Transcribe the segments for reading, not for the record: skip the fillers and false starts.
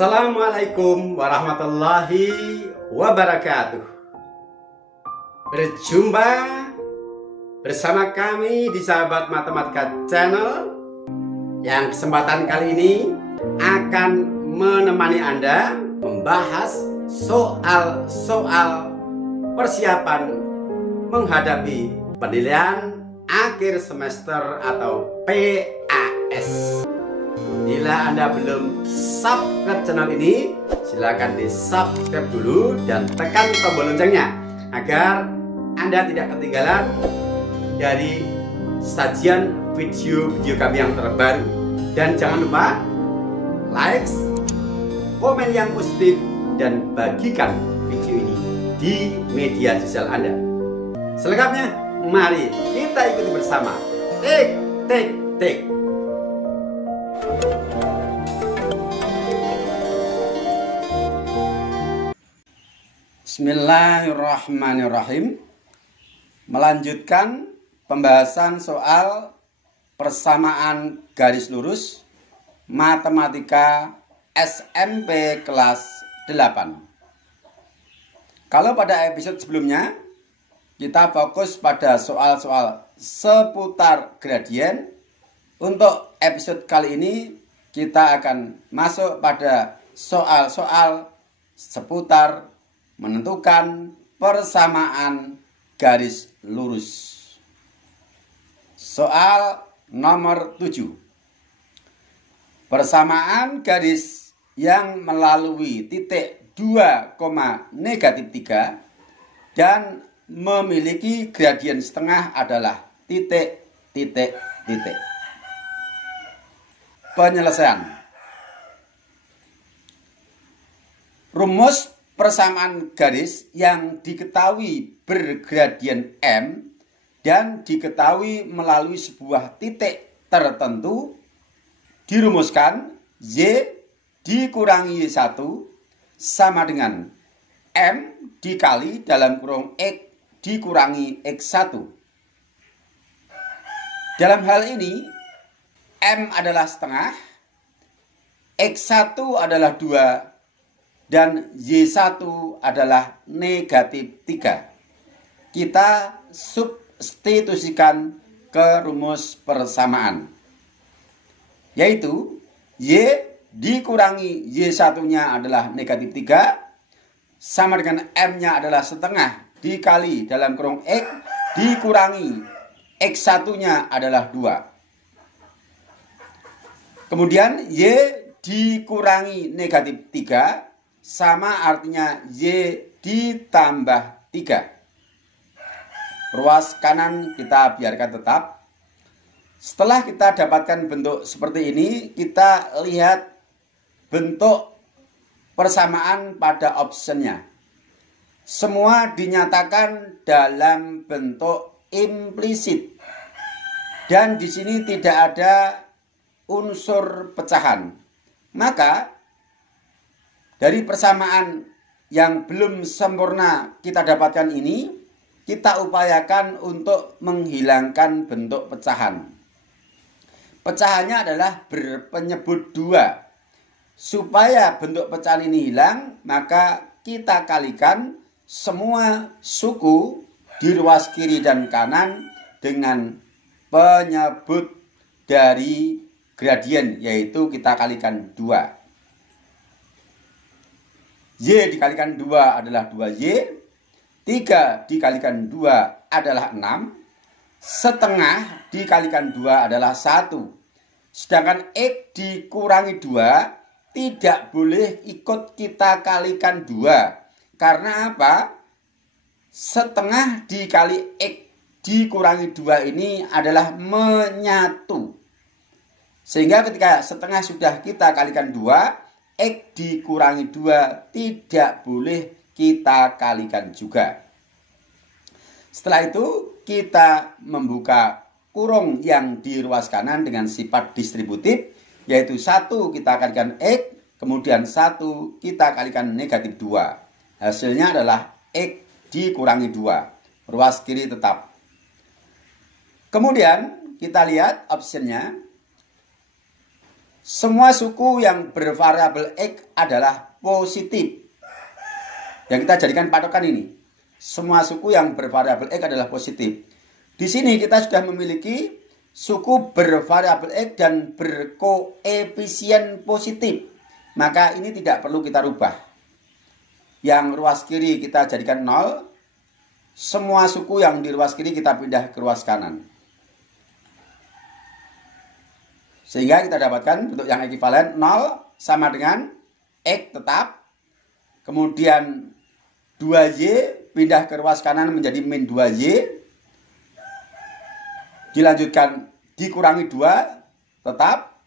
Assalamualaikum warahmatullahi wabarakatuh. Berjumpa bersama kami di Sahabat Matematika Channel, yang kesempatan kali ini akan menemani Anda membahas soal-soal persiapan menghadapi penilaian akhir semester atau PAS. Bila Anda belum subscribe channel ini, silakan di subscribe dulu dan tekan tombol loncengnya agar Anda tidak ketinggalan dari sajian video-video kami yang terbaru. Dan jangan lupa like, komen yang positif, dan bagikan video ini di media sosial Anda. Selengkapnya, mari kita ikuti bersama. Tik. Bismillahirrahmanirrahim. Melanjutkan pembahasan soal persamaan garis lurus matematika SMP kelas 8. Kalau pada episode sebelumnya kita fokus pada soal-soal seputar gradien, untuk episode kali ini kita akan masuk pada soal-soal seputar menentukan persamaan garis lurus. Soal nomor 7. Persamaan garis yang melalui titik 2, -3 dan memiliki gradien setengah adalah titik. Penyelesaian. Rumus persamaan garis yang diketahui bergradien M dan diketahui melalui sebuah titik tertentu dirumuskan Y dikurangi Y1 sama dengan M dikali dalam kurung X dikurangi X1. Dalam hal ini M adalah setengah, X1 adalah 2, dan Y1 adalah -3. Kita substitusikan ke rumus persamaan, yaitu Y dikurangi Y1-nya adalah -3 sama dengan M-nya adalah setengah dikali dalam kurung X dikurangi X1-nya adalah 2. Kemudian Y dikurangi -3 sama artinya Y ditambah 3. Ruas kanan kita biarkan tetap. Setelah kita dapatkan bentuk seperti ini, kita lihat bentuk persamaan pada optionnya. Semua dinyatakan dalam bentuk implisit. Dan di sini tidak ada unsur pecahan. Maka dari persamaan yang belum sempurna kita dapatkan ini, kita upayakan untuk menghilangkan bentuk pecahan. Pecahannya adalah berpenyebut 2. Supaya bentuk pecahan ini hilang, maka kita kalikan semua suku di ruas kiri dan kanan dengan penyebut dari gradien, yaitu kita kalikan 2. Y dikalikan 2 adalah 2Y, 3 dikalikan 2 adalah 6, setengah dikalikan 2 adalah 1. Sedangkan X dikurangi 2 tidak boleh ikut kita kalikan 2. Karena apa? Setengah dikali X dikurangi 2 ini adalah menyatu. Sehingga ketika setengah sudah kita kalikan 2, X dikurangi 2 tidak boleh kita kalikan juga. Setelah itu kita membuka kurung yang di ruas kanan dengan sifat distributif, yaitu 1 kita kalikan X, kemudian 1 kita kalikan -2. Hasilnya adalah X dikurangi 2. Ruas kiri tetap. Kemudian kita lihat optionnya. Semua suku yang bervariabel X adalah positif. Yang kita jadikan patokan ini. Semua suku yang bervariabel X adalah positif. Di sini kita sudah memiliki suku bervariabel X dan berkoefisien positif. Maka ini tidak perlu kita rubah. Yang ruas kiri kita jadikan 0. Semua suku yang di ruas kiri kita pindah ke ruas kanan. Sehingga kita dapatkan bentuk yang ekuivalen 0 sama dengan X tetap. Kemudian 2Y pindah ke ruas kanan menjadi min 2Y. Dilanjutkan dikurangi 2 tetap.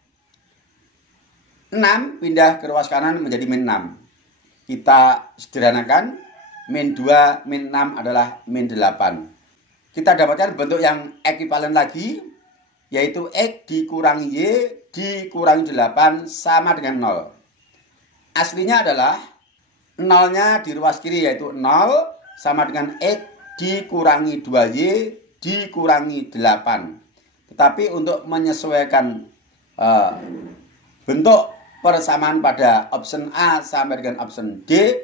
6 pindah ke ruas kanan menjadi min 6. Kita sederhanakan. Min 2, min 6 adalah min 8. Kita dapatkan bentuk yang ekuivalen lagi, yaitu X dikurangi Y dikurangi 8 sama dengan 0. Aslinya adalah 0-nya di ruas kiri, yaitu 0 sama dengan X dikurangi 2Y dikurangi 8. Tetapi untuk menyesuaikan bentuk persamaan pada option A sama dengan option D,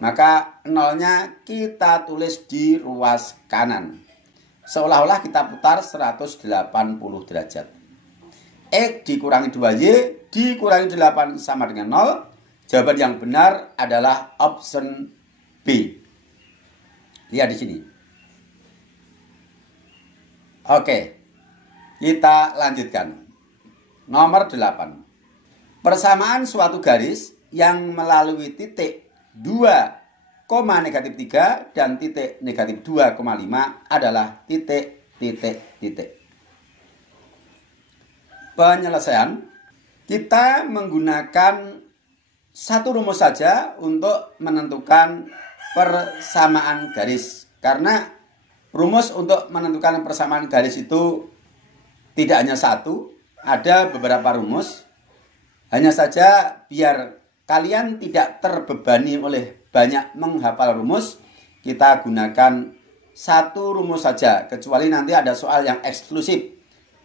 maka 0-nya kita tulis di ruas kanan. Seolah-olah kita putar 180 derajat. X dikurangi 2Y dikurangi 8 sama dengan 0. Jawaban yang benar adalah option B. Lihat di sini. Oke. Kita lanjutkan. Nomor 8. Persamaan suatu garis yang melalui titik 2, negatif 3 dan titik negatif 2,5 adalah titik. Penyelesaian, kita menggunakan satu rumus saja untuk menentukan persamaan garis. Karena rumus untuk menentukan persamaan garis itu tidak hanya satu, ada beberapa rumus. Hanya saja biar kalian tidak terbebani oleh banyak menghafal rumus, kita gunakan satu rumus saja. Kecuali nanti ada soal yang eksklusif,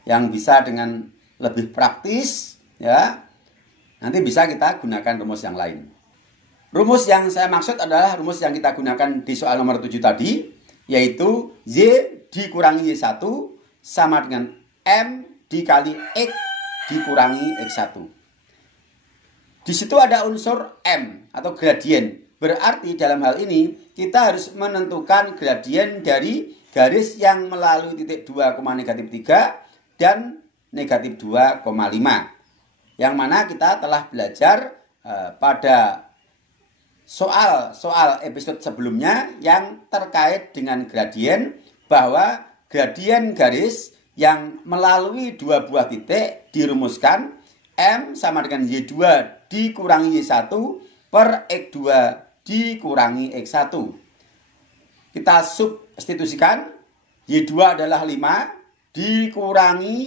yang bisa dengan lebih praktis, ya. Nanti bisa kita gunakan rumus yang lain. Rumus yang saya maksud adalah rumus yang kita gunakan di soal nomor 7 tadi, yaitu Y dikurangi Y1 sama dengan M dikali X dikurangi X1. Di situ ada unsur M atau gradien. Berarti dalam hal ini kita harus menentukan gradien dari garis yang melalui titik 2, negatif 3 dan negatif 2,5. Yang mana kita telah belajar pada soal episode sebelumnya yang terkait dengan gradien, bahwa gradien garis yang melalui dua buah titik dirumuskan M sama dengan Y2 dikurangi Y1 per X2 dikurangi X1. Kita substitusikan. Y2 adalah 5 dikurangi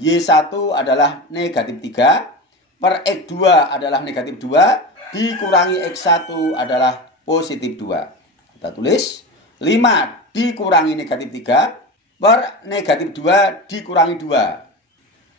Y1 adalah negatif 3 per X2 adalah negatif 2 dikurangi X1 adalah positif 2. Kita tulis 5 dikurangi negatif 3 per negatif 2 dikurangi 2.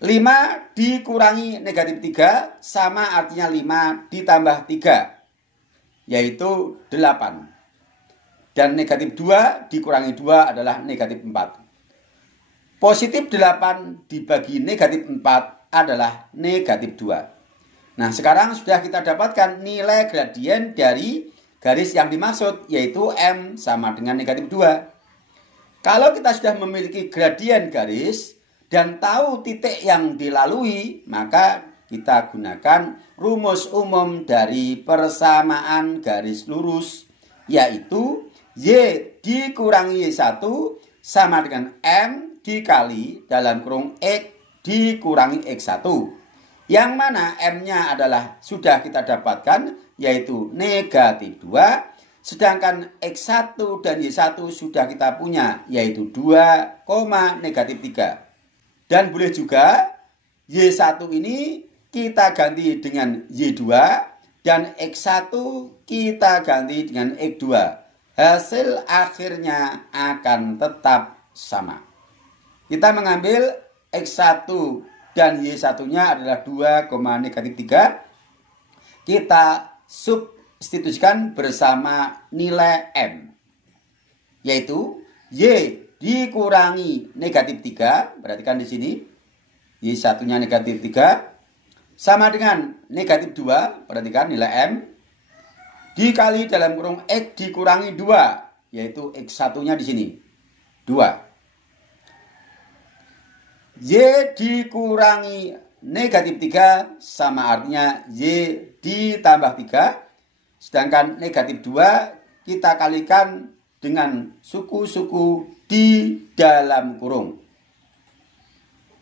5 dikurangi negatif 3 sama artinya 5 ditambah 3, yaitu 8. Dan negatif 2 dikurangi 2 adalah negatif 4. Positif 8 dibagi negatif 4 adalah negatif 2. Nah, sekarang sudah kita dapatkan nilai gradien dari garis yang dimaksud, yaitu M sama dengan negatif 2. Kalau kita sudah memiliki gradien garis dan tahu titik yang dilalui, maka kita gunakan rumus umum dari persamaan garis lurus, yaitu Y dikurangi Y1 sama dengan M dikali dalam kurung X dikurangi X1. Yang mana M-nya adalah sudah kita dapatkan, yaitu negatif 2. Sedangkan X1 dan Y1 sudah kita punya, yaitu 2, negatif 3. Dan boleh juga Y1 ini kita ganti dengan Y2 dan X1 kita ganti dengan X2. Hasil akhirnya akan tetap sama. Kita mengambil X1 dan Y1-nya adalah 2,-3. Kita substitusikan bersama nilai M, yaitu Y dikurangi -3. Perhatikan di sini. Y1-nya -3 sama dengan -2. Perhatikan nilai M. Dikali dalam kurung X dikurangi 2, yaitu X1-nya di sini 2. Y dikurangi -3 sama artinya Y ditambah 3. Sedangkan -2 kita kalikan dengan suku-suku di dalam kurung.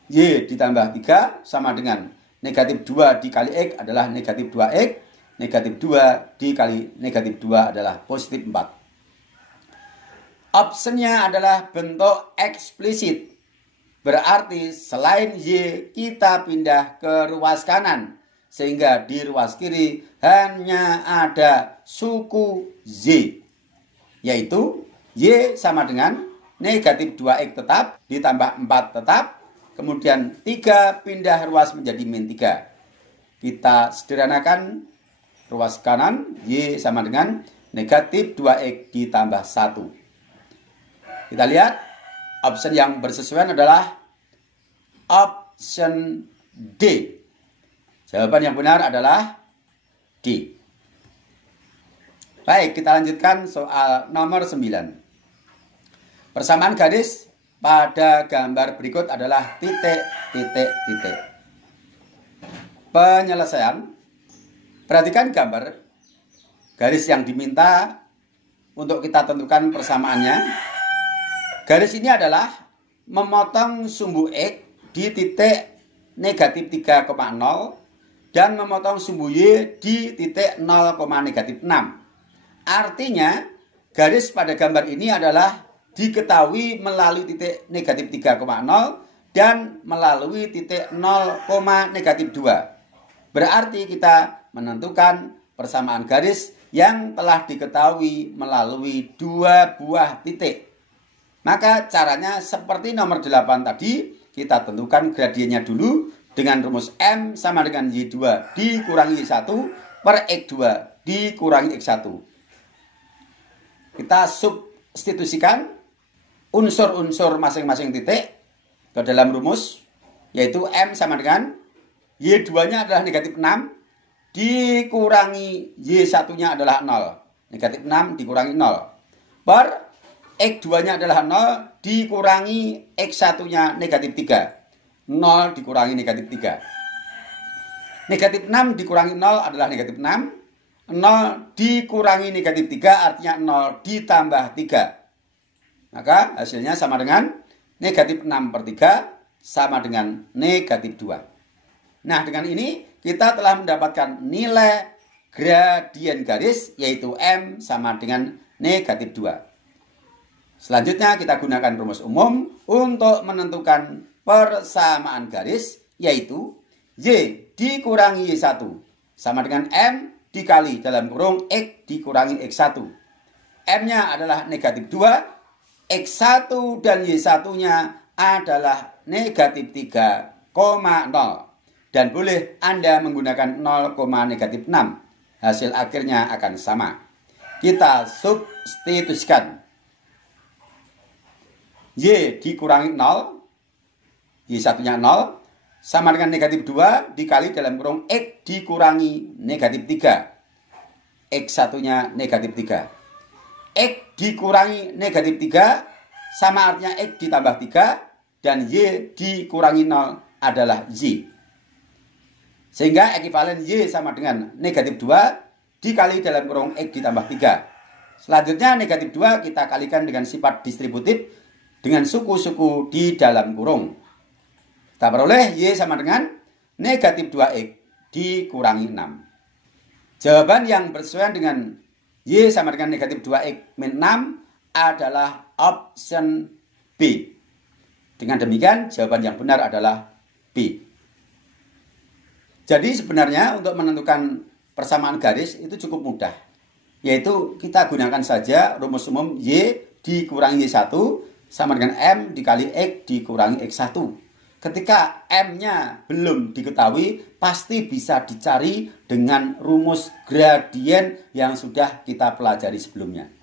Y ditambah 3 sama dengan -2 dikali X adalah -2X. -2 dikali -2 adalah +4. Optionnya adalah bentuk eksplisit. Berarti selain Y kita pindah ke ruas kanan. Sehingga di ruas kiri hanya ada suku Y. Yaitu Y sama dengan -2X tetap ditambah 4 tetap. Kemudian 3 pindah ruas menjadi -3. Kita sederhanakan ruas kanan. Y sama dengan -2X ditambah 1. Kita lihat. Option yang bersesuaian adalah option D. Jawaban yang benar adalah D. Baik, kita lanjutkan soal nomor 9. Persamaan garis pada gambar berikut adalah titik. Penyelesaian. Perhatikan gambar. Garis yang diminta untuk kita tentukan persamaannya. Garis ini adalah memotong sumbu X di titik -3,0 dan memotong sumbu Y di titik 0,-6. Artinya, garis pada gambar ini adalah diketahui melalui titik -3,0 dan melalui titik 0,-2. Berarti kita menentukan persamaan garis yang telah diketahui melalui 2 buah titik. Maka caranya seperti nomor 8 tadi, kita tentukan gradiennya dulu dengan rumus M sama dengan Y2 dikurangi Y1 per X2 dikurangi X1. Kita substitusikan unsur-unsur masing-masing titik ke dalam rumus, yaitu M sama dengan Y2-nya adalah -6 dikurangi Y1-nya adalah 0. -6 dikurangi 0 per X2-nya adalah 0 dikurangi X1-nya -3. 0 dikurangi -3. -6 dikurangi 0 adalah -6. 0 dikurangi -3 artinya 0 ditambah 3. Maka hasilnya sama dengan -6 per 3 sama dengan -2. Nah, dengan ini kita telah mendapatkan nilai gradien garis, yaitu M sama dengan -2. Selanjutnya kita gunakan rumus umum untuk menentukan persamaan garis, yaitu Y dikurangi Y1 sama dengan M dikali dalam kurung X dikurangi X1. M-nya adalah -2, X1 dan Y1-nya adalah -3,0. Dan boleh Anda menggunakan 0,-6. Hasil akhirnya akan sama. Kita substitusikan. Y dikurangi 0, Y1-nya 0, sama dengan -2 dikali dalam kurung X dikurangi -3. X1-nya -3. X dikurangi -3 sama artinya X ditambah 3 dan Y dikurangi 0 adalah Y. Sehingga ekivalen Y sama dengan -2 dikali dalam kurung X ditambah 3. Selanjutnya -2 kita kalikan dengan sifat distributif dengan suku-suku di dalam kurung. Kita peroleh Y sama dengan -2X dikurangi 6. Jawaban yang bersesuaian dengan Y sama dengan -2X min 6 adalah option B. Dengan demikian jawaban yang benar adalah B. Jadi sebenarnya untuk menentukan persamaan garis itu cukup mudah. Yaitu kita gunakan saja rumus umum Y dikurangi Y1 sama dengan M dikali X dikurangi X1. Ketika M-nya belum diketahui, pasti bisa dicari dengan rumus gradien yang sudah kita pelajari sebelumnya.